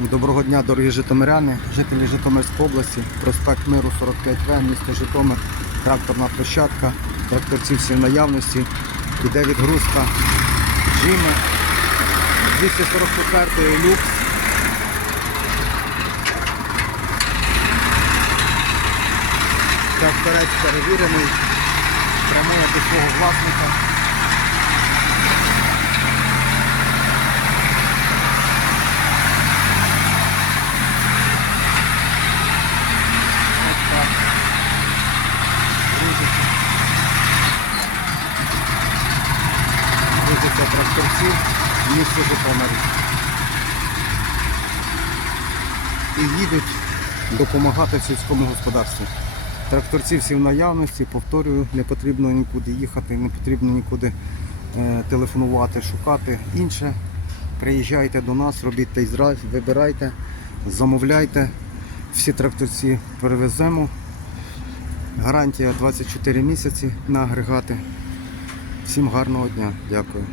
Доброго дня, дорогі житомиряни, жителі Житомирської області, проспект Миру 45В, місто Житомир, тракторна площадка, тракторці всі в наявності, іде відгрузка Жіми, 244 люкс. Тракторець перевірений, прямує до свого власника. Грузиться тракторці в місті Житомирі. І їдуть допомагати сільському господарству. Тракторці всі в наявності, повторюю, не потрібно нікуди їхати, не потрібно нікуди е, телефонувати, шукати інше. Приїжджайте до нас, робіть тест-драйв, вибирайте, замовляйте. Всі тракторці перевеземо. Гарантія 24 місяці на агрегати. Всім гарного дня, дякую.